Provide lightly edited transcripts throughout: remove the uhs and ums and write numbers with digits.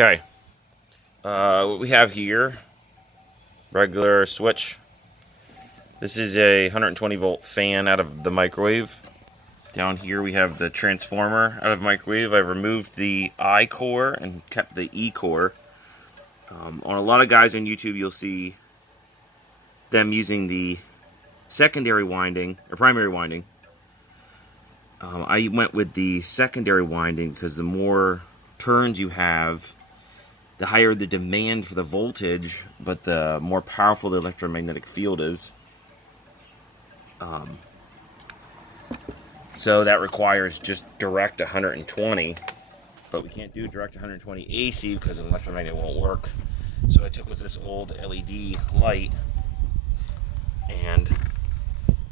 Okay, what we have here, regular switch. This is a 120 volt fan out of the microwave. Down here we have the transformer out of microwave. I've removed the I core and kept the E core. On a lot of guys on YouTube, you'll see them using the secondary winding, or primary winding. I went with the secondary winding because the more turns you have, the higher the demand for the voltage, but the more powerful the electromagnetic field is. So that requires just direct 120, but we can't do direct 120 AC because the electromagnet won't work. So I took this old LED light and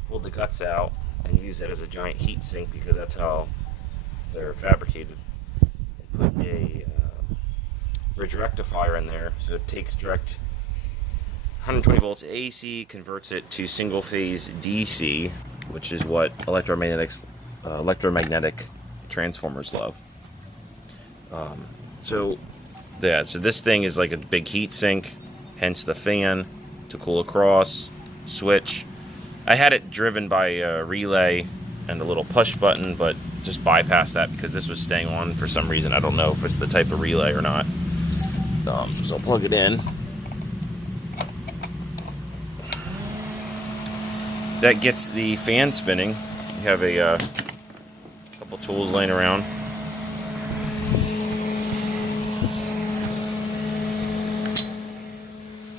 pulled the guts out and used it as a giant heat sink because that's how they're fabricated. And put a bridge rectifier in there, so it takes direct 120 volts AC, converts it to single phase DC, which is what electromagnetic transformers love. So this thing is like a big heat sink, hence the fan to cool across, switch. I had it driven by a relay and a little push button, but just bypass that because this was staying on for some reason. I don't know if it's the type of relay or not. So I'll plug it in. That gets the fan spinning. You have a couple tools laying around.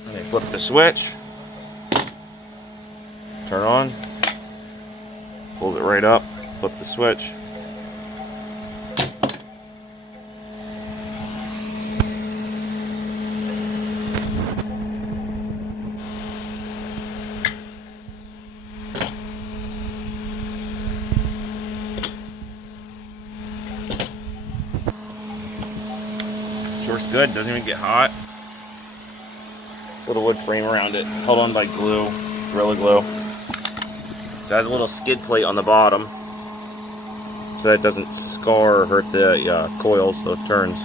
And they flip the switch. Turn on. Pulls it right up. Flip the switch. Works good, doesn't even get hot. Little wood frame around it, held on by glue, Gorilla Glue. So it has a little skid plate on the bottom so that it doesn't scar or hurt the coils so it turns.